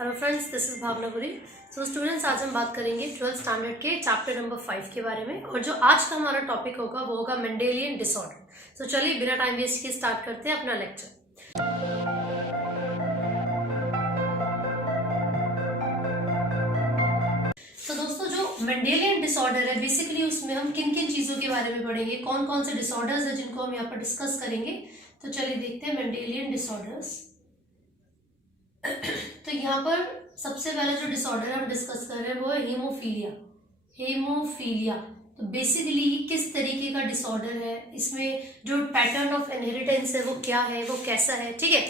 Hello friends, this is Bhavnapuri. So students, आज हम बात करेंगे 12th स्टैंडर्ड के चैप्टर नंबर 5 के बारे में, और जो आज का हमारा टॉपिक होगा वो होगा मेंडेलियन डिसऑर्डर। सो चलिए बिना टाइम वेस्ट किए स्टार्ट करते हैं अपना लेक्चर। तो दोस्तों, जो मेंडेलियन डिसऑर्डर है बेसिकली उसमें हम किन किन चीज़ों के बारे में पढ़ेंगे, कौन कौन से डिसऑर्डर्स है जिनको हम यहाँ पर डिस्कस करेंगे। तो चलिए देखते हैं मेंडेलियन डिसऑर्डर्स। तो यहाँ पर सबसे पहला जो डिसऑर्डर हम डिस्कस कर रहे हैं वो है हीमोफीलिया। हीमोफीलिया तो बेसिकली किस तरीके का डिसऑर्डर है, इसमें जो पैटर्न ऑफ इनहेरिटेंस है वो क्या है, वो कैसा है, ठीक है।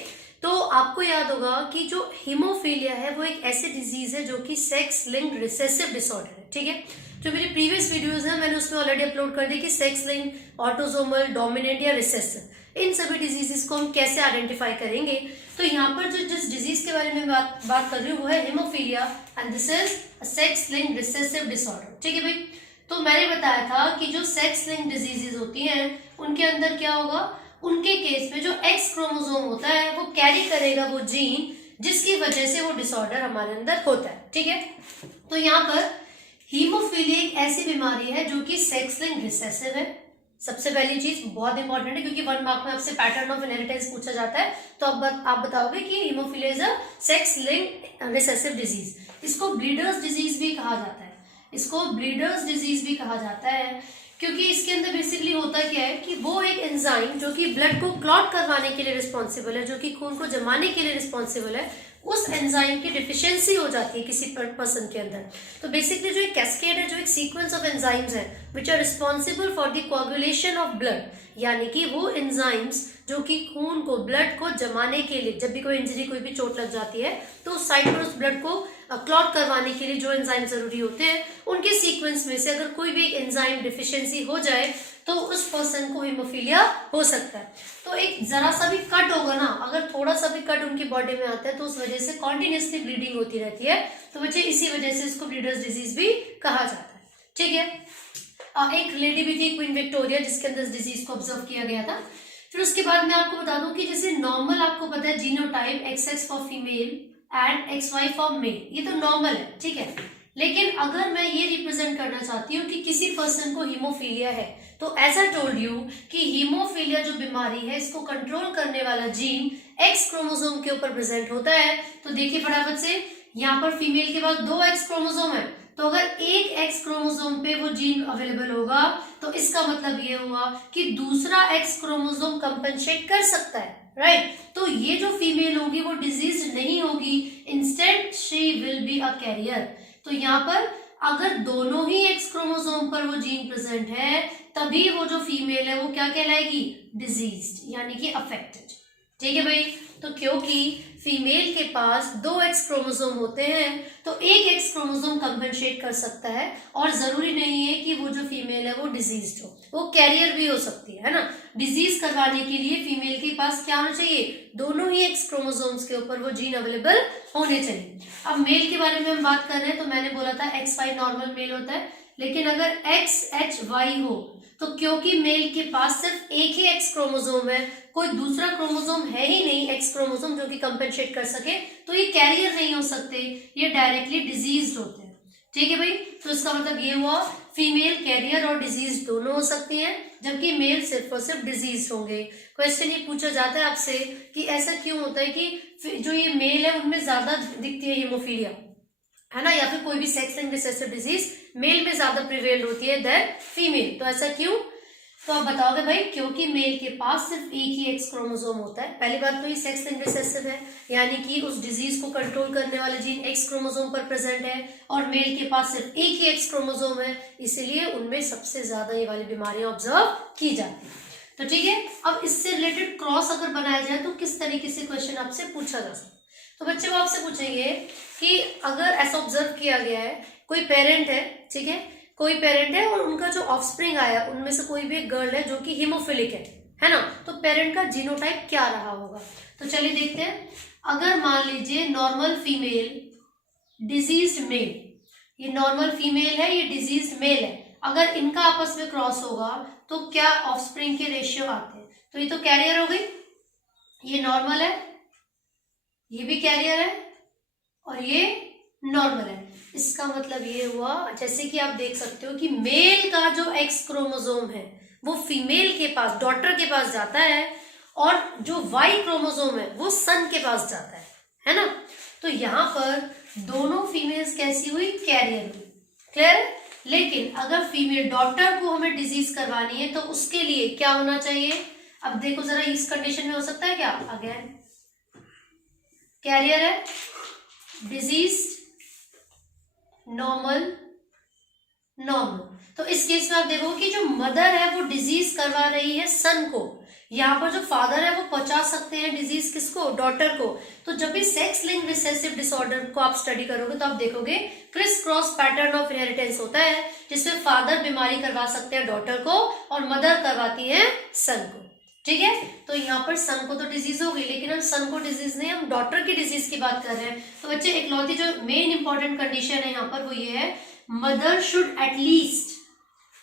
तो आपको याद होगा कि जो हीमोफीलिया है वो एक ऐसी डिजीज है जो कि सेक्स लिंक्ड रिसेसिव डिसऑर्डर है, ठीक है। जो मेरी प्रीवियस वीडियोस है मैंने उसमें ऑलरेडी अपलोड कर दी कि सेक्स लिंक्ड, ऑटोसोमल, डोमिनेंट या रिसेसिव, इन सभी डिजीजेस को हम कैसे आइडेंटिफाई करेंगे। तो यहाँ पर जो जिस डिजीज के बारे में बात कर रही हूँ वो है haemophilia, and this is a sex linked recessive disorder, ठीक है भाई। तो मैंने बताया था कि जो सेक्स लिंक्ड डिजीजेस होती हैं उनके अंदर क्या होगा, उनके केस में जो एक्स क्रोमोसोम होता है वो कैरी करेगा वो जीन जिसकी वजह से वो डिसऑर्डर हमारे अंदर होता है, ठीक है। तो यहाँ पर हीमोफीलिया एक ऐसी बीमारी है जो कि सेक्स लिंक्ड रिसेसिव है। सबसे पहली चीज बहुत इंपॉर्टेंट है क्योंकि 1 मार्क में आपसे पैटर्न ऑफ इनहेरिटेंस पूछा जाता है, तो अब आप बताओगे कि haemophilia is a sex linked recessive disease. इसको ब्लीडर्स डिजीज भी कहा जाता है, इसको ब्लीडर्स डिजीज भी कहा जाता है, क्योंकि इसके अंदर बेसिकली होता क्या है कि वो एक एंजाइम जो कि ब्लड को क्लॉट करवाने के लिए रिस्पॉन्सिबल है, जो कि खून को जमाने के लिए रिस्पॉन्सिबल है, उस एंजाइम की डिफिशियंसी हो जाती है किसी पर्सन के अंदर। तो बेसिकली जो एक कैस्केड है, जो एक सीक्वेंस ऑफ एंजाइम्स है which are responsible for the coagulation of blood, यानी कि वो एंजाइम्स जो कि खून को, ब्लड को जमाने के लिए, जब भी कोई इंजरी, कोई भी चोट लग जाती है तो उस साइड पर उस ब्लड को क्लॉट करवाने के लिए जो एंजाइम जरूरी होते हैं उनके सीक्वेंस में से अगर कोई भी एक एंजाइम डिफिशियंसी हो जाए तो उस पर्सन को हीमोफीलिया हो सकता है। तो एक जरा सा भी कट होगा ना, अगर थोड़ा सा भी कट उनकी बॉडी में आता है तो उस वजह से कॉन्टिन्यूसली ब्लीडिंग होती रहती है, तो बच्चे इसी वजह से इसको ब्लीडर्स डिजीज भी कहा जाता है, ठीक है। एक लेडी भी थी, क्वीन विक्टोरिया, जिसके अंदर इस डिजीज को ऑब्जर्व किया गया था। फिर उसके बाद मैं आपको बता दूं कि जैसे नॉर्मल आपको पता है genotype XX for female and XY for male, ये तो नॉर्मल है, ठीक है। लेकिन अगर मैं ये रिप्रेजेंट करना चाहती हूँ कि किसी पर्सन को हीमोफीलिया है, तो एज आई टोल्ड यू कि हीमोफीलिया जो बीमारी है इसको कंट्रोल करने वाला जीन X क्रोमोसोम के ऊपर प्रेजेंट होता है। तो देखिए फटाफट से, यहाँ पर फीमेल के पास 2 X क्रोमोसोम है, तो अगर एक X क्रोमोसोम पे वो जीन अवेलेबल होगा तो इसका मतलब ये हुआ कि दूसरा X क्रोमोसोम कंपनसेट कर सकता है, राइट। तो ये जो फीमेल होगी वो डिजीज नहीं होगी, instead she will be a carrier. तो यहाँ पर अगर दोनों ही X क्रोमोसोम पर वो जीन प्रेजेंट है तभी वो जो फीमेल है वो क्या कहलाएगी, डिजीज्ड, यानी कि अफेक्टेड, ठीक है भाई। तो क्योंकि फीमेल के पास 2 X क्रोमोसोम होते हैं तो एक X क्रोमोसोम कंपनसेट कर सकता है, और जरूरी नहीं है कि वो जो फीमेल है वो डिजीज्ड हो, वो कैरियर भी हो सकती है ना। डिजीज करवाने के लिए फीमेल के पास क्या होना चाहिए, दोनों ही X क्रोमोसोम्स के ऊपर वो जीन अवेलेबल होने चाहिए। अब मेल के बारे में हम बात कर रहे हैं, तो मैंने बोला था XY नॉर्मल मेल होता है, लेकिन अगर XHY हो तो क्योंकि मेल के पास सिर्फ एक ही X क्रोमोसोम है, कोई दूसरा क्रोमोसोम है ही नहीं X क्रोमोसोम जो कि कंपेंसेट कर सके, तो ये कैरियर नहीं हो सकते, ये डायरेक्टली डिजीज्ड होते हैं, ठीक है भाई। तो इसका मतलब ये हुआ फीमेल कैरियर और डिजीज दोनों हो सकती हैं, जबकि मेल सिर्फ और सिर्फ डिजीज होंगे। क्वेश्चन ये पूछा जाता है आपसे कि ऐसा क्यों होता है कि जो ये मेल है उनमें ज्यादा दिखती है हीमोफीलिया, है ना, या फिर कोई भी sex linked recessive disease male में ज्यादा प्रिवेल होती है देन फीमेल, तो ऐसा क्यों। तो आप बताओगे भाई क्योंकि मेल के पास सिर्फ एक ही X क्रोमोसोम होता है। पहली बात तो ये सेक्स लिंक्ड रिसेसिव है, यानी कि उस डिजीज को कंट्रोल करने वाला जीन X क्रोमोसोम पर प्रेजेंट है, और मेल के पास सिर्फ एक ही X क्रोमोसोम है, इसीलिए उनमें सबसे ज्यादा ये वाली बीमारियां ऑब्जर्व की जाती है। तो ठीक है, अब इससे रिलेटेड क्रॉस अगर बनाया जाए तो किस तरीके से क्वेश्चन आपसे पूछा जा सकता है। तो बच्चे वो आपसे पूछेंगे कि अगर ऐसा ऑब्जर्व किया गया है, कोई पेरेंट है, ठीक है, कोई पेरेंट है और उनका जो ऑफस्प्रिंग आया उनमें से कोई भी एक गर्ल है जो कि हीमोफिलिक है ना, तो पेरेंट का जीनोटाइप क्या रहा होगा। तो चलिए देखते हैं। अगर मान लीजिए नॉर्मल फीमेल डिजीज्ड मेल, ये नॉर्मल फीमेल है, ये डिजीज्ड मेल है, अगर इनका आपस में क्रॉस होगा तो क्या ऑफस्प्रिंग के रेशियो आते हैं, तो ये तो कैरियर हो गई, ये नॉर्मल है, ये भी कैरियर है, और ये नॉर्मल है। इसका मतलब ये हुआ, जैसे कि आप देख सकते हो कि मेल का जो एक्स क्रोमोसोम है वो फीमेल के पास, डॉटर के पास जाता है, और जो वाई क्रोमोसोम है वो सन के पास जाता है ना। तो यहाँ पर दोनों फीमेल्स कैसी हुई, कैरियर हुई। क्लियर है। लेकिन अगर फीमेल डॉटर को हमें डिजीज करवानी है तो उसके लिए क्या होना चाहिए। अब देखो जरा, इस कंडीशन में हो सकता है क्या, अगेन कैरियर है, डिजीज, नॉर्मल, नॉर्मल। तो इस केस में आप देखो कि जो मदर है वो डिजीज करवा रही है सन को, यहाँ पर जो फादर है वो पहुंचा सकते हैं डिजीज किसको, डॉटर को। तो जब भी सेक्स लिंक्ड रिसेसिव डिसऑर्डर को आप स्टडी करोगे तो आप देखोगे criss cross pattern of inheritance होता है, जिसमें फादर बीमारी करवा सकते हैं डॉटर को और मदर करवाती है सन को। ठीक है। तो यहाँ पर सन को तो डिजीज हो गई, लेकिन हम सन को डिजीज नहीं, हम डॉटर की डिजीज की बात कर रहे हैं। तो बच्चे इकलौती जो मेन इंपॉर्टेंट कंडीशन है यहाँ पर वो ये है, mother should at least,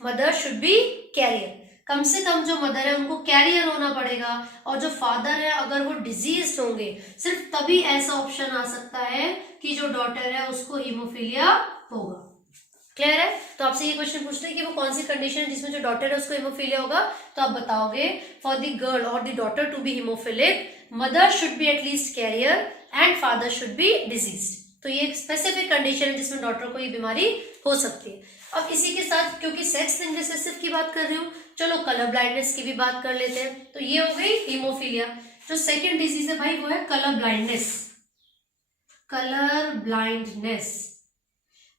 mother should be carrier. कम से कम जो मदर है उनको कैरियर होना पड़ेगा, और जो फादर है अगर वो डिजीज होंगे सिर्फ तभी ऐसा ऑप्शन आ सकता है कि जो डॉटर है उसको हीमोफीलिया होगा। क्लियर है। तो आपसे ये क्वेश्चन पूछते हैं कि वो कौन सी कंडीशन है जिसमें जो डॉटर है उसको हीमोफीलिया होगा, तो आप बताओगे फॉर द गर्ल और the daughter to be haemophilic mother should be at least carrier and father should be diseased. तो ये एक स्पेसिफिक कंडीशन है जिसमें डॉटर को ये बीमारी हो सकती है। अब इसी के साथ क्योंकि सेक्स लिंक्ड रिसेसिव की बात कर रही हूँ, चलो कलर ब्लाइंडनेस की भी बात कर लेते हैं। तो ये हो गई हीमोफीलिया। जो सेकेंड डिजीज है भाई वो है कलर ब्लाइंडनेस। कलर ब्लाइंडनेस,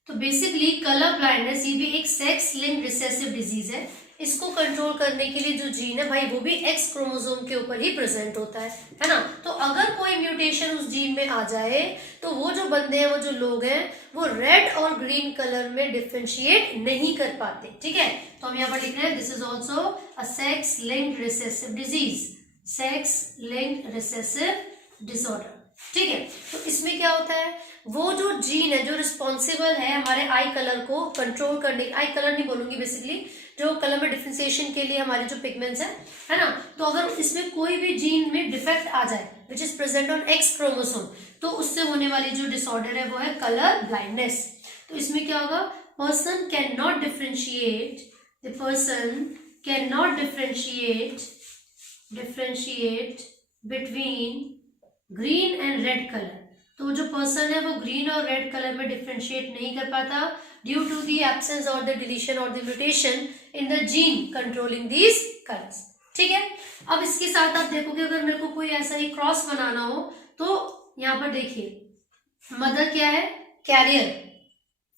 तो बेसिकली कलर ब्लाइंडनेस ये भी एक सेक्स लिंक्ड रिसेसिव डिजीज है। इसको कंट्रोल करने के लिए जो जीन है भाई वो भी एक्स क्रोमोसोम के ऊपर ही प्रेजेंट होता है ना। तो अगर कोई म्यूटेशन उस जीन में आ जाए तो वो जो बंदे हैं, वो जो लोग हैं, वो रेड और ग्रीन कलर में डिफरेंशिएट नहीं कर पाते। ठीक है। तो हम यहाँ पर लिख रहे हैं this is also a sex linked recessive disease, sex linked recessive disorder. ठीक है। तो इसमें क्या होता है, वो जो जीन है जो रिस्पॉन्सिबल है हमारे आई कलर को कंट्रोल करने, आई कलर नहीं बोलूंगी, बेसिकली जो कलर में डिफ्रेंसिएशन के लिए हमारे जो पिगमेंट्स है ना, तो अगर इसमें कोई भी जीन में डिफेक्ट आ जाए which is present on x chromosome, तो उससे होने वाली जो डिसऑर्डर है वो है कलर ब्लाइंडनेस। तो इसमें क्या होगा, person can not differentiate, the person can not differentiate between green and red colour. तो जो पर्सन है वो ग्रीन और रेड कलर में डिफरेंशिएट नहीं कर पाता ड्यू टू द एब्सेंस और द डिलीशन और the mutation in the gene controlling these colours. ठीक है। अब इसके साथ आप देखोगे अगर मेरे को कोई ऐसा ही क्रॉस बनाना हो तो यहाँ पर देखिए, मदर क्या है, कैरियर,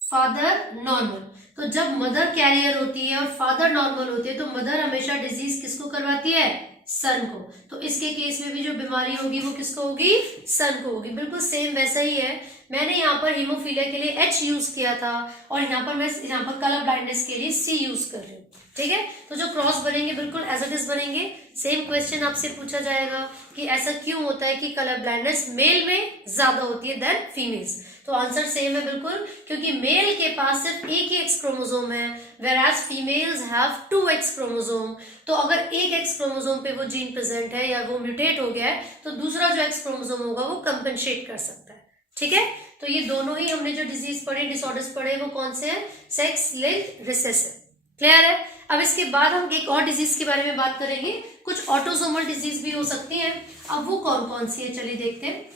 फादर नॉर्मल। तो जब मदर कैरियर होती है और फादर नॉर्मल होते हैं तो मदर हमेशा डिजीज किसको करवाती है, सन को। तो इसके केस में भी जो बीमारी होगी वो किसको होगी, सन को होगी। बिल्कुल सेम वैसा ही है। मैंने यहाँ पर हीमोफीलिया के लिए H यूज किया था और यहाँ पर मैं यहाँ पर कलर ब्लाइंडनेस के लिए C यूज कर रही हूँ। ठीक है। तो जो क्रॉस बनेंगे बिल्कुल एज इट इज बनेंगे। सेम क्वेश्चन आपसे पूछा जाएगा कि ऐसा क्यों होता है कि कलर ब्लाइंडनेस मेल में ज्यादा होती है देन फीमेल्स। तो आंसर सेम है बिल्कुल, क्योंकि मेल के पास सिर्फ एक ही एक्स क्रोमोसोम है whereas females have 2 x chromosome. तो अगर एक एक्स क्रोमोसोम पे वो जीन प्रेजेंट है या वो म्यूटेट हो गया है तो दूसरा जो एक्स क्रोमोसोम होगा वो कंपेंसेट कर सकता है। ठीक है। तो ये दोनों ही हमने जो डिजीज पढ़े, डिसऑर्डर्स पढ़े, वो कौन से हैं, सेक्स लिंक्ड रिसेसिव। क्लियर है। अब इसके बाद हम एक और डिजीज के बारे में बात करेंगे, कुछ ऑटोसोमल डिजीज भी हो सकती है। अब वो कौन कौन सी है चलिए देखते हैं।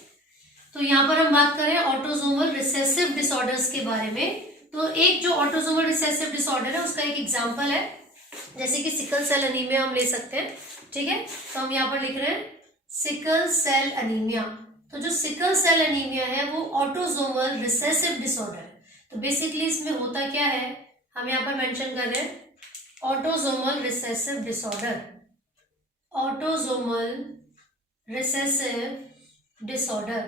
तो यहाँ पर हम बात करें ऑटोसोमल रिसेसिव डिसऑर्डर्स के बारे में। तो एक जो ऑटोसोमल रिसेसिव डिसऑर्डर है उसका एक एग्जांपल है, जैसे कि सिकल सेल एनीमिया हम ले सकते हैं। ठीक है। तो हम यहाँ पर लिख रहे हैं सिकल सेल एनीमिया। तो जो सिकल सेल एनीमिया है वो ऑटोसोमल रिसेसिव डिसऑर्डर है। तो बेसिकली इसमें होता क्या है, हम यहाँ पर मेंशन कर रहे हैं autosomal recessive disorder, autosomal recessive disorder.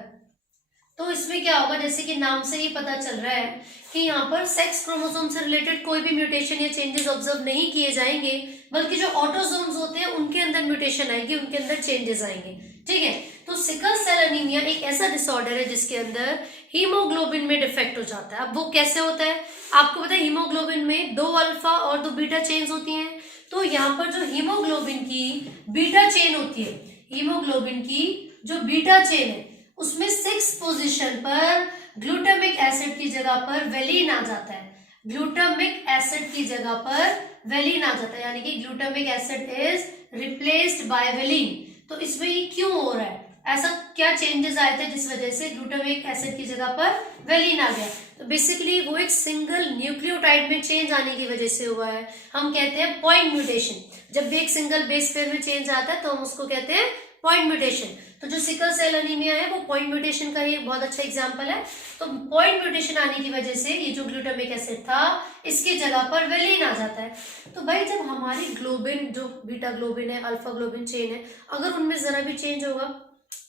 तो इसमें क्या होगा, जैसे कि नाम से ही पता चल रहा है कि यहाँ पर सेक्स क्रोमोसोम से रिलेटेड कोई भी म्यूटेशन या चेंजेस ऑब्जर्व नहीं किए जाएंगे, बल्कि जो ऑटोसोम्स होते हैं उनके अंदर म्यूटेशन आएगी, उनके अंदर चेंजेस आएंगे। ठीक है। तो सिकल सेल एनीमिया एक ऐसा डिसऑर्डर है जिसके अंदर हीमोग्लोबिन में डिफेक्ट हो जाता है। अब वो कैसे होता है, आपको पता है हीमोग्लोबिन में 2 अल्फा और 2 बीटा चेन्स होती हैं। तो यहाँ पर जो हीमोग्लोबिन की बीटा चेन होती है, हीमोग्लोबिन की जो बीटा चेन है उसमें 6 पोजीशन पर ग्लूटामिक एसिड की जगह पर वेलिन आ जाता है, ग्लूटामिक एसिड की जगह पर वेलिन आ जाता है, यानी कि glutamic acid is replaced by valine. तो इसमें ये क्यों हो रहा है, ऐसा क्या चेंजेस आए थे जिस वजह से ग्लूटामिक एसिड की जगह पर वेलिन आ गया? तो बेसिकली वो एक सिंगल न्यूक्लियोटाइड में चेंज आने की वजह से हुआ है, हम कहते हैं पॉइंट म्यूटेशन। जब भी एक सिंगल बेस पेयर में चेंज आता है तो हम उसको कहते हैं पॉइंट म्यूटेशन। तो जो सिकल सेल एनीमिया है वो पॉइंट म्यूटेशन का ही एक बहुत अच्छा एग्जांपल है। तो पॉइंट म्यूटेशन आने की वजह से ये जो ग्लूटामिक एसिड था इसकी जगह पर वेलिन आ जाता है। तो भाई जब हमारी ग्लोबिन, जो बीटा ग्लोबिन है, अल्फा ग्लोबिन चेन है, अगर उनमें जरा भी चेंज होगा,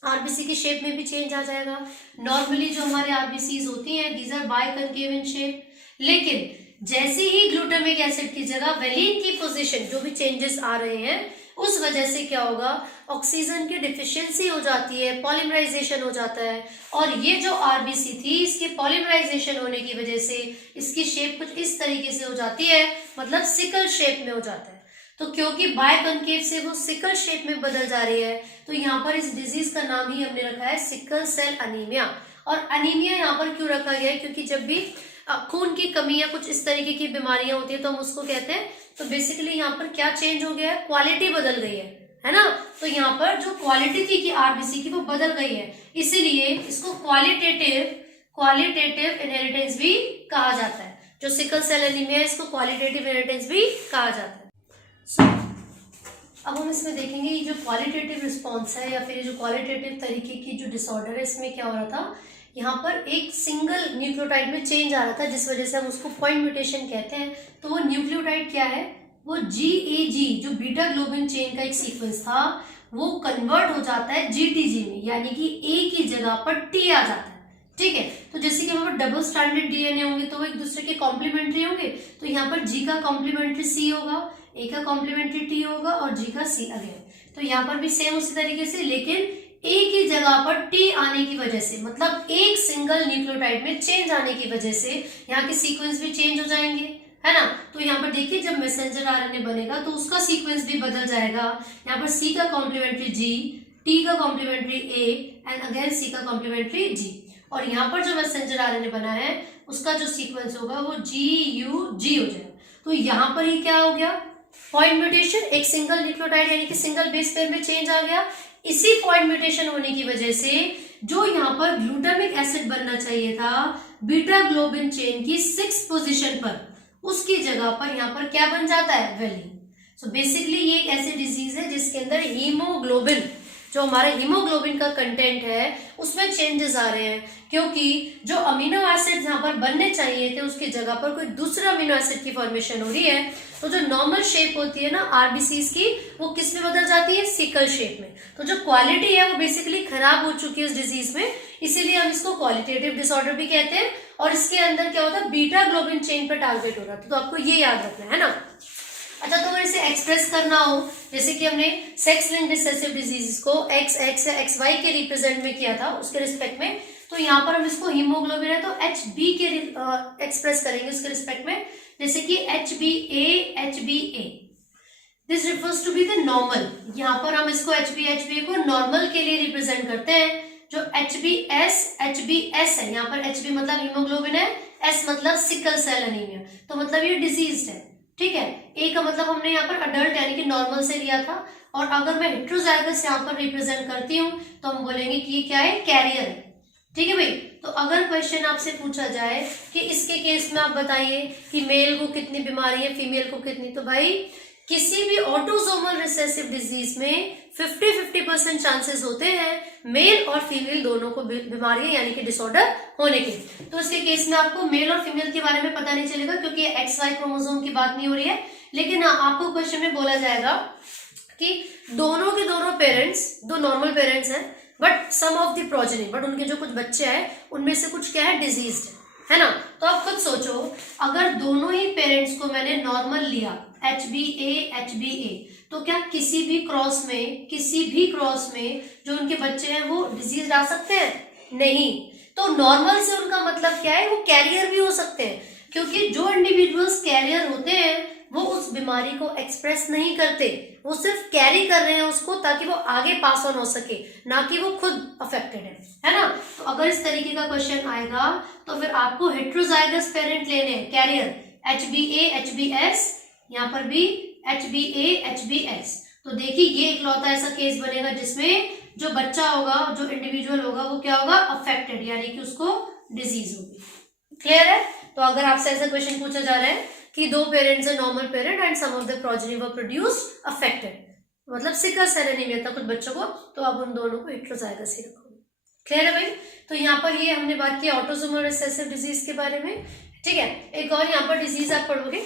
आरबीसी की शेप में भी चेंज आ जाएगा। नॉर्मली जो हमारे आरबीसीज होती हैं these are biconcave in shape, लेकिन जैसे ही ग्लूटामिक एसिड की जगह वेलिन की पोजीशन, जो भी चेंजेस आ रहे हैं उस वजह से क्या होगा, ऑक्सीजन की डिफिशियंसी हो जाती है, पॉलीमराइजेशन हो जाता है, और ये जो आरबीसी थी इसके पॉलीमराइजेशन होने की वजह से इसकी शेप कुछ इस तरीके से हो जाती है, मतलब सिकल शेप में हो जाता है। तो क्योंकि बायकॉन्केव से वो सिकल शेप में बदल जा रही है, तो यहाँ पर इस डिजीज का नाम ही हमने रखा है सिकल सेल अनीमिया। और अनीमिया यहाँ पर क्यों रखा गया है, क्योंकि जब भी खून की कमी या कुछ इस तरीके की बीमारियां होती है तो हम उसको कहते हैं। तो बेसिकली यहाँ पर क्या चेंज हो गया है, क्वालिटी बदल गई है ना। तो यहाँ पर जो क्वालिटी थी कि आरबीसी की वो बदल गई है, इसीलिए इसको क्वालिटेटिव इनहेरिटेंस भी कहा जाता है। जो सिकल सेल एनीमिया है इसको क्वालिटेटिव इनहेरिटेंस भी कहा जाता है। अब हम इसमें देखेंगे ये जो क्वालिटेटिव रिस्पॉन्स है या फिर ये जो क्वालिटेटिव तरीके की जो डिसऑर्डर है, इसमें क्या हो रहा था, यहाँ पर एक सिंगल न्यूक्लियोटाइड में चेंज आ रहा था जिस वजह से हम उसको पॉइंट म्यूटेशन कहते हैं। तो वो न्यूक्लियोटाइड क्या है, वो GAG जो बीटा ग्लोबिन चेन का एक सीक्वेंस था वो कन्वर्ट हो जाता है GTG में, यानी कि A की जगह पर T आ जाता है। ठीक है, तो जैसे कि हमारे डबल स्ट्रैंडेड डीएनए होंगे तो वो एक दूसरे के कॉम्प्लीमेंट्री होंगे, तो यहाँ पर G का कॉम्प्लीमेंट्री C होगा, A का कॉम्प्लीमेंट्री T होगा और G का C अगेन। तो यहाँ पर भी सेम उसी तरीके से, लेकिन A की जगह पर T आने की वजह से, मतलब एक सिंगल न्यूक्लियोटाइड में चेंज आने की वजह से यहाँ के सीक्वेंस भी चेंज हो जाएंगे, है ना। तो यहाँ पर देखिए जब मैसेंजर आरएनए बनेगा तो उसका सीक्वेंस भी बदल जाएगा। यहाँ पर C का कॉम्प्लीमेंट्री G, T का complementary A and again C का कॉम्प्लीमेंट्री G। और यहाँ पर जो मैसेंजर आरएनए बना है उसका जो सीक्वेंस होगा वो GUG हो जाएगा। तो यहाँ पर ही क्या हो गया, पॉइंट म्यूटेशन, एक सिंगल न्यूक्लियोटाइड यानी कि सिंगल बेस पेयर में चेंज आ गया। इसी पॉइंट म्यूटेशन होने की वजह से जो यहाँ पर ग्लूटामिक एसिड बनना चाहिए था बीटा ग्लोबिन चेन की 6 पोजीशन पर, उसकी जगह पर यहाँ पर क्या बन जाता है, वेलिन। सो बेसिकली ये एक ऐसी डिजीज है जिसके अंदर हीमोग्लोबिन, जो हमारे हीमोग्लोबिन का कंटेंट है उसमें चेंजेस आ रहे हैं, क्योंकि जो अमीनो एसिड यहाँ पर बनने चाहिए थे उसकी जगह पर कोई दूसरा अमीनो एसिड की फॉर्मेशन हो रही है। तो जो नॉर्मल शेप होती है ना आरबीसीज की, वो किस में बदल जाती है, सिकल शेप में। तो जो क्वालिटी है वो बेसिकली खराब हो चुकी है उस डिजीज में, इसीलिए हम इसको क्वालिटेटिव डिसऑर्डर भी कहते हैं। और इसके अंदर क्या होता है, बीटा ग्लोबिन चेन पर टारगेट हो रहा था। तो आपको ये याद रखना है ना। अच्छा, तो अगर इसे एक्सप्रेस करना हो, जैसे कि हमने सेक्स लिंक्ड रिसेसिव डिजीज को XX या XY के रिप्रेजेंट में किया था उसके रिस्पेक्ट में, तो यहाँ पर हम इसको हीमोग्लोबिन है तो HB के एक्सप्रेस करेंगे उसके रिस्पेक्ट में, जैसे कि HbA this refers to be the normal. यहाँ पर हम इसको HbA को नॉर्मल के लिए रिप्रेजेंट करते हैं। जो HbS है, यहाँ पर HB मतलब हीमोग्लोबिन है, S मतलब सिकल सेल एनीमिया, तो मतलब ये डिजीज है। ठीक है, A का मतलब हमने यहाँ पर अडल्ट यानी कि नॉर्मल से लिया था, और अगर मैं हेट्रोजाइगस यहाँ पर रिप्रेजेंट करती हूँ तो हम बोलेंगे कि ये क्या है, कैरियर है। ठीक है भाई। तो अगर क्वेश्चन आपसे पूछा जाए कि इसके केस में आप बताइए कि मेल को कितनी बीमारी है, फीमेल को कितनी, तो भाई किसी भी ऑटोसोमल रिसेसिव डिजीज में 50-50% चांसेस होते हैं मेल और फीमेल दोनों को बीमारी यानी कि डिसऑर्डर होने के। तो इसके केस में आपको मेल और फीमेल के बारे में पता नहीं चलेगा क्योंकि ये XY क्रोमोसोम की बात नहीं हो रही है, लेकिन हाँ आपको क्वेश्चन में बोला जाएगा कि दोनों के दोनों पेरेंट्स दो नॉर्मल पेरेंट्स हैं, but some of the progeny, but उनके जो कुछ बच्चे हैं उनमें से कुछ क्या है, डिजीज है ना। तो आप खुद सोचो, अगर दोनों ही पेरेंट्स को मैंने नॉर्मल लिया HbA, तो क्या किसी भी क्रॉस में जो उनके बच्चे हैं वो डिजीज ला सकते हैं? नहीं। तो नॉर्मल से उनका मतलब क्या है, वो कैरियर भी हो सकते हैं, क्योंकि जो इंडिविजुअल्स कैरियर होते हैं वो उस बीमारी को एक्सप्रेस नहीं करते, वो सिर्फ कैरी कर रहे हैं उसको ताकि वो आगे पास ऑन हो सके, ना कि वो खुद अफेक्टेड है ना। तो अगर इस तरीके का क्वेश्चन आएगा तो फिर आपको हेट्रोजाइगस पेरेंट लेने हैं, कैरियर HbA HbS, यहाँ पर भी HbA HbS। तो देखिए ये इकलौता ऐसा केस बनेगा जिसमें जो बच्चा होगा, जो इंडिविजुअल होगा, वो क्या होगा, अफेक्टेड, यानी कि उसको डिजीज होगी। क्लियर है। तो अगर आपसे ऐसा क्वेश्चन पूछा जा रहा है कि दो पेरेंट्स है, normal parent and some of the progeny were produced affected, मतलब सिकल सेल एनीमिया था कुछ बच्चों को, तो आप उन दोनों को हेट्रोजाइगस ही रखोगे। क्लियर है भाई। तो यहाँ पर ये हमने बात की ऑटोसोमल रिसेसिव डिजीज के बारे में, ठीक है। एक और यहाँ पर डिजीज आप पढ़ोगे,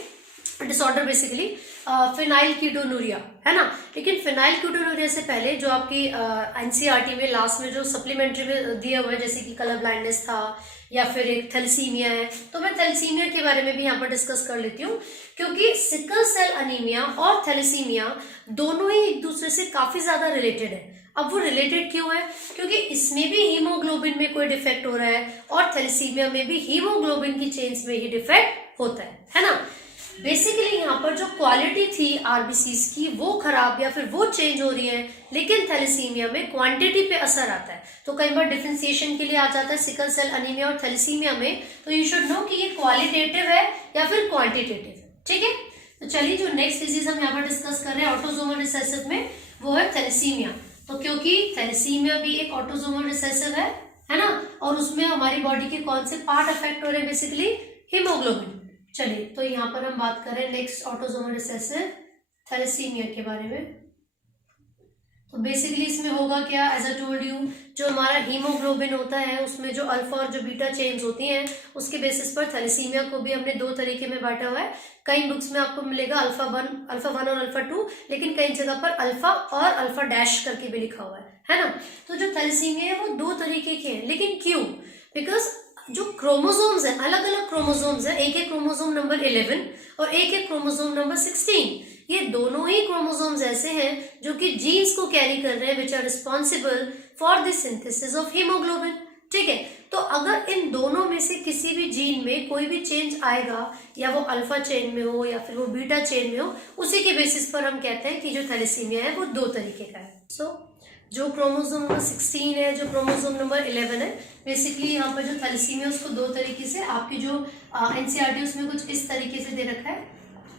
डिसऑर्डर बेसिकली फिनाइलकीटोनुरिया, है ना। लेकिन फिनाइलकीटोनुरिया से पहले जो आपकी एनसीईआरटी में लास्ट में जो सप्लीमेंट्री में दिया हुआ है, जैसे कि कलर ब्लाइंडनेस था या फिर एक थैलेसीमिया है, तो मैं थैलेसीमिया के बारे में भी यहाँ पर डिस्कस कर लेती हूँ, क्योंकि सिकल सेल अनीमिया और थैलेसीमिया दोनों ही एक दूसरे से काफी ज्यादा रिलेटेड है। अब वो रिलेटेड क्यों है, क्योंकि इसमें भी हीमोग्लोबिन में कोई डिफेक्ट हो रहा है और थैलेसीमिया में भी हीमोग्लोबिन की चेन्स में ही डिफेक्ट होता है ना। बेसिकली यहाँ पर जो क्वालिटी थी आरबीसीज की वो खराब या फिर वो चेंज हो रही है, लेकिन थैलेसीमिया में क्वांटिटी पे असर आता है। तो कई बार डिफरेंशिएशन के लिए आ जाता है सिकल सेल अनीमिया और थैलेसीमिया में, तो यू शुड नो कि ये क्वालिटेटिव है या फिर क्वांटिटेटिव है, ठीक है। तो चलिए जो नेक्स्ट डिजीज हम यहाँ पर डिस्कस कर रहे हैं ऑटोसोमल रिसेसिव में, वो है थैलेसीमिया। तो क्योंकि थैलेसीमिया भी एक ऑटोसोमल रिसेसिव है ना, और उसमें हमारी बॉडी के कौन से पार्ट अफेक्ट हो रहे हैं, बेसिकली हीमोग्लोबिन। चलिए तो यहाँ पर हम बात कर रहे हैं नेक्स्ट ऑटोसोमल रिसेसिव थैलेसीमिया के बारे में। तो बेसिकली इसमें होगा क्या, एज अ टोल्ड यू, जो हमारा हीमोग्लोबिन होता है उसमें जो अल्फा और जो बीटा चेन्स होती हैं, उसके बेसिस पर थैलेसीमिया को भी हमने दो तरीके में बांटा हुआ है। कई बुक्स में आपको मिलेगा अल्फा वन और अल्फा 2, लेकिन कई जगह पर अल्फा और अल्फा डैश करके भी लिखा हुआ है ना। तो जो थैलेसीमिया है वो दो तरीके के हैं, लेकिन क्यों, बिकॉज जो क्रोमोसोम्स हैं, अलग अलग क्रोमोसोम्स हैं, एक है क्रोमोसोम नंबर 11 और एक है क्रोमोसोम नंबर 16। ये दोनों ही क्रोमोसोम्स ऐसे हैं जो कि जीन्स को कैरी कर रहे हैं, which are responsible for the synthesis of haemoglobin, ठीक है। तो अगर इन दोनों में से किसी भी जीन में कोई भी चेंज आएगा, या वो अल्फा चेन में हो या फिर वो बीटा चेन में हो, उसी के बेसिस पर हम कहते हैं कि जो थैलेसीमिया है वो दो तरीके का है। जो क्रोमोसोम नंबर 16 है, जो क्रोमोसोम नंबर 11 है, बेसिकली यहाँ पर जो थैलेसीमिया उसको दो तरीके से, आपकी जो एनसीईआरटी उसमें कुछ इस तरीके से दे रखा है,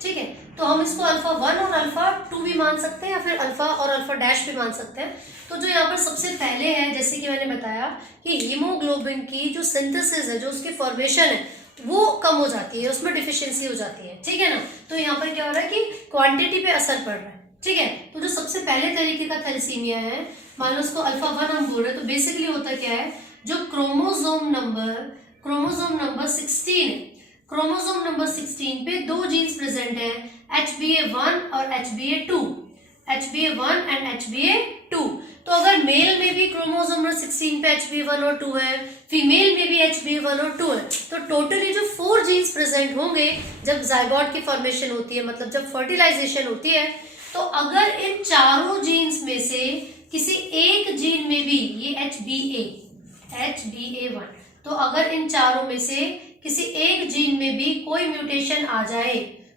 ठीक है। तो हम इसको अल्फा 1 और अल्फा 2 भी मान सकते हैं, या फिर अल्फा और अल्फा डैश भी मान सकते हैं। तो जो यहाँ पर सबसे पहले है, जैसे कि मैंने बताया कि हीमोग्लोबिन की जो सिंथेसिस है, जो उसकी फॉर्मेशन है, वो कम हो जाती है, उसमें डिफिशियंसी हो जाती है, ठीक है ना। तो यहाँ पर क्या हो रहा है कि क्वांटिटी पे असर पड़ रहा है, ठीक है। तो जो सबसे पहले तरीके का थैलेसीमिया है, मान लो उसको अल्फा 1 हम बोल रहे हैं, तो बेसिकली होता क्या है, जो क्रोमोसोम नंबर 16 है, क्रोमोसोम नंबर 16 पे दो जीन्स प्रेजेंट है, HbA1 और HbA2, HbA1 एंड HbA2। तो अगर मेल में भी क्रोमोसोम नंबर 16 पे HbA1 और 2 है, फीमेल में भी HbA1 और 2 है, तो टोटली जो 4 जीन्स प्रेजेंट होंगे जब जाइगोट की फॉर्मेशन होती है, मतलब जब फर्टिलाइजेशन होती है। तो अगर इन चारों जीन्स में से किसी एक जीन में भी, ये HbA1, तो अगर इन चारों में से किसी एक जीन में भी कोई म्यूटेशन आ जाए,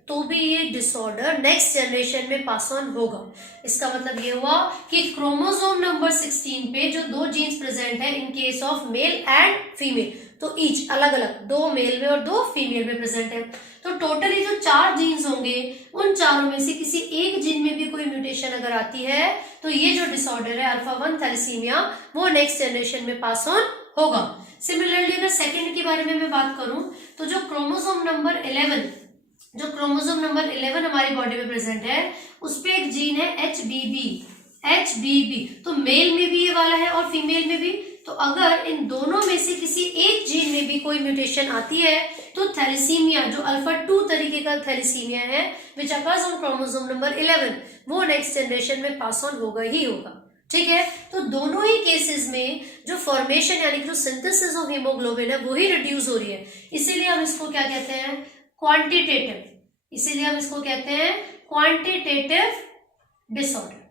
तो भी ये डिसऑर्डर नेक्स्ट जनरेशन में पास ऑन होगा। इसका मतलब ये हुआ कि क्रोमोसोम नंबर 16 पे जो दो जीन्स प्रेजेंट है, in case of male and female, तो ईच अलग अलग, दो मेल में और दो फीमेल में प्रेजेंट है। तो टोटली जो 4 जीन्स होंगे, उन चारों में से किसी एक जीन में भी कोई म्यूटेशन अगर आती है, तो ये जो डिसऑर्डर है अल्फा 1 थैलेसीमिया, वो नेक्स्ट जनरेशन में पास ऑन होगा। सिमिलरली अगर सेकंड के बारे में मैं बात करूं, तो जो क्रोमोसोम नंबर 11 हमारी बॉडी में प्रेजेंट है, उस पे एक जीन है HBB, तो मेल में भी ये वाला है और फीमेल में भी। तो अगर इन दोनों में से किसी एक जीन में भी कोई म्यूटेशन आती है, तो थैलेसीमिया, जो अल्फा 2 तरीके का थैलेसीमिया है, which occurs on chromosome number 11, वो नेक्स्ट जनरेशन में पास ऑन होगा ही होगा, ठीक है। तो दोनों ही केसेस में जो फॉर्मेशन यानी कि जो सिंथेसिस ऑफ हीमोग्लोबिन है, वो ही रिड्यूस हो रही है। इसीलिए हम इसको क्या कहते हैं, क्वांटिटेटिव डिसऑर्डर,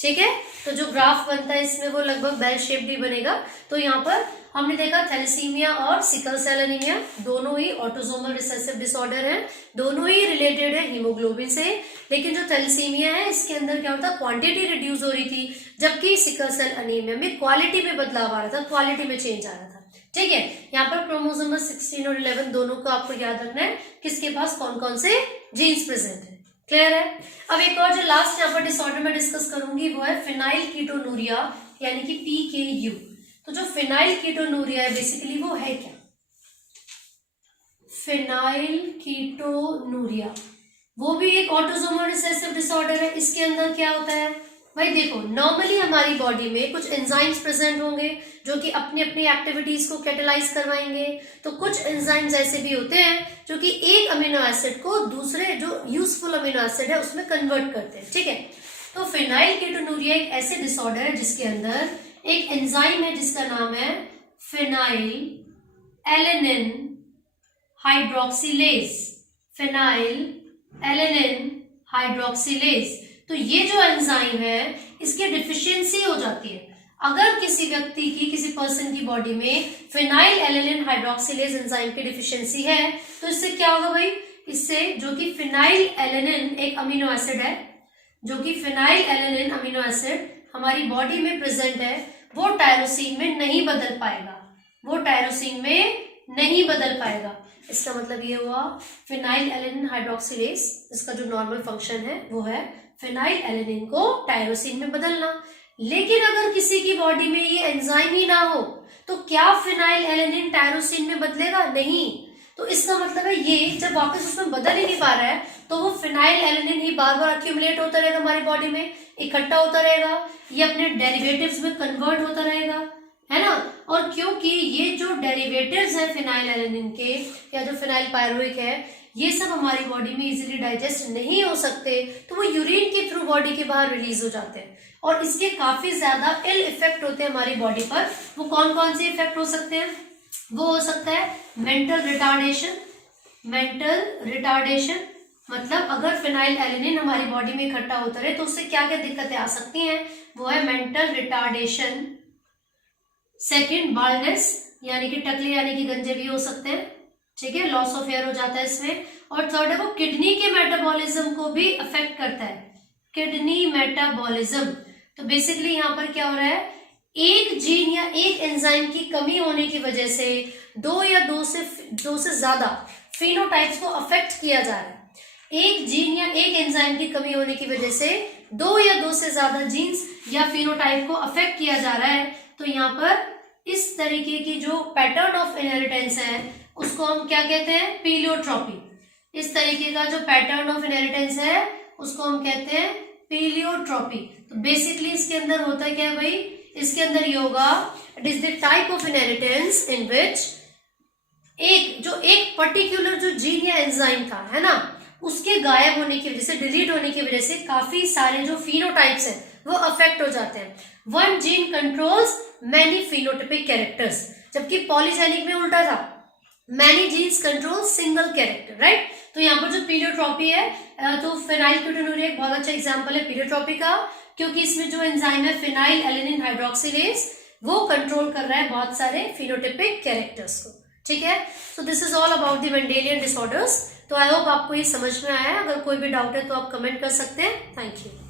ठीक है। तो जो ग्राफ बनता है इसमें वो लगभग बेल शेप्ड ही बनेगा। तो यहाँ पर हमने देखा थैलेसीमिया और सिकल सेल एनीमिया दोनों ही ऑटोसोमल रिसेसिव डिसऑर्डर है, दोनों ही रिलेटेड है हीमोग्लोबिन से। लेकिन जो थैलेसीमिया है इसके अंदर क्या होता है, क्वांटिटी रिड्यूस हो रही थी, जबकि सिकल सेल एनीमिया में क्वालिटी में बदलाव आ रहा था, क्वालिटी में चेंज आ रहा था। ठीक है, यहाँ पर क्रोमोसोम 16 और 11 दोनों को आपको याद रखना है, किसके पास कौन कौन से जीन्स प्रेजेंट है। क्लियर है। अब एक और जो लास्ट यहाँ पर डिसऑर्डर में डिस्कस करूंगी वो है फिनाइल कीटोनूरिया यानी कि PKU। तो जो फिनाइल कीटोनूरिया है बेसिकली वो है क्या, फिनाइल कीटोनूरिया वो भी एक ऑटोसोमल रिसेसिव डिसऑर्डर है। इसके अंदर क्या होता है भाई, देखो नॉर्मली हमारी बॉडी में कुछ एंजाइम्स प्रेजेंट होंगे जो कि अपनी अपनी एक्टिविटीज को कैटेलाइज करवाएंगे। तो कुछ एंजाइम्स ऐसे भी होते हैं जो कि एक अमीनो एसिड को दूसरे जो यूजफुल अमीनो एसिड है उसमें कन्वर्ट करते हैं। ठीक है, तो फिनाइल कीटोनूरिया एक ऐसे डिसऑर्डर है जिसके अंदर एक एंजाइम है जिसका नाम है phenyl alanine hydroxylase, phenyl alanine hydroxylase. तो ये जो एंजाइम है इसकी डिफिशियंसी हो जाती है। अगर किसी व्यक्ति की, किसी पर्सन की बॉडी में फिनाइल एलेनिन हाइड्रोक्सिलेज एंजाइम की डिफिशियंसी है तो इससे क्या होगा भाई, इससे जो कि फिनाइल एलेनिन एक अमीनो एसिड है, जो कि फिनाइल एलेनिन अमीनो एसिड हमारी बॉडी में प्रेजेंट है, वो टायरोसिन में नहीं बदल पाएगा, वो टायरोसिन में नहीं बदल पाएगा। इसका मतलब ये हुआ फिनाइल एलेनिन हाइड्रोक्सिलेज इसका जो नॉर्मल फंक्शन है वो है फिनाइल एलेनिन को टायरोसिन में बदलना। लेकिन अगर किसी की बॉडी में ये एंजाइम ही ना हो तो क्या फिनाइल एलेनिन टायरोसिन में बदलेगा? नहीं। तो इसका मतलब है ये जब वापस उसमें बदल ही नहीं पा रहा है तो वो फिनाइल एलेनिन ही बार बार अक्यूमुलेट होता रहेगा, हमारी बॉडी में इकट्ठा होता रहेगा, ये अपने डेरिवेटिव्स में कन्वर्ट होता रहेगा, है ना। और क्योंकि ये जो डेरिवेटिव्स हैं फिनाइल एलेनिन के या जो फिनाइल पायरुविक है ये सब हमारी बॉडी में इजीली डाइजेस्ट नहीं हो सकते, तो वो यूरिन के थ्रू बॉडी के बाहर रिलीज हो जाते हैं और इसके काफी ज्यादा इल इफेक्ट होते हैं हमारी बॉडी पर। वो कौन कौन से इफेक्ट हो सकते हैं? वो हो सकता है मेंटल रिटार्डेशन, मेंटल रिटार्डेशन मतलब अगर फिनाइल एलेनिन हमारी बॉडी में इकट्ठा होता रहे तो उससे क्या क्या दिक्कतें आ सकती हैं, वो है मेंटल रिटार्डेशन। सेकंड बाल्डनेस यानी कि टकले यानी कि गंजे भी हो सकते हैं, ठीक है, लॉस ऑफ हेयर हो जाता है इसमें। और थर्ड है वो किडनी के मेटाबॉलिज्म को भी अफेक्ट करता है, किडनी मेटाबॉलिज्म। तो बेसिकली यहाँ पर क्या हो रहा है, एक जीन या एक एंजाइम की कमी होने की वजह से दो या दो से ज्यादा फिनोटाइप्स को अफेक्ट किया जा रहा है। एक जीन या एक एंजाइम की कमी होने की वजह से दो या दो से ज्यादा जीन्स या फिनोटाइप को अफेक्ट किया जा रहा है। तो यहाँ पर इस तरीके की जो पैटर्न ऑफ इनहेरिटेंस है उसको हम क्या कहते हैं, पीलियोट्रॉपी। इस तरीके का जो पैटर्न ऑफ इनहेरिटेंस है उसको हम कहते हैं पीलियोट्रॉपी। तो बेसिकली इसके अंदर होता है क्या भाई, इसके अंदर ये होगा, it is the type of inheritance in which एक पर्टिकुलर जो जीन या एंजाइम था, है ना, उसके गायब होने की वजह से, डिलीट होने की वजह से काफी सारे जो फिनोटाइप्स हैं वो अफेक्ट हो जाते हैं। One gene controls many phenotypic characters, जबकि पॉलीजेनिक में उल्टा था, many jeans control single character, right. तो यहाँ पर जो पीलियोट्रॉपी है, तो फिनाइल कीटोनूरिया एक बहुत अच्छा एग्जांपल है पीलियोट्रॉपी का, क्योंकि इसमें जो एंजाइम है फिनाइल एलेनिन हाइड्रोक्सिलेज वो कंट्रोल कर रहा है बहुत सारे फिनोटिपिक कैरेक्टर्स को, ठीक है। So this is all about the Mendelian disorders. तो आई होप आपको ये समझ में आया है। अगर कोई भी डाउट है तो आप कमेंट कर सकते हैं। Thank you.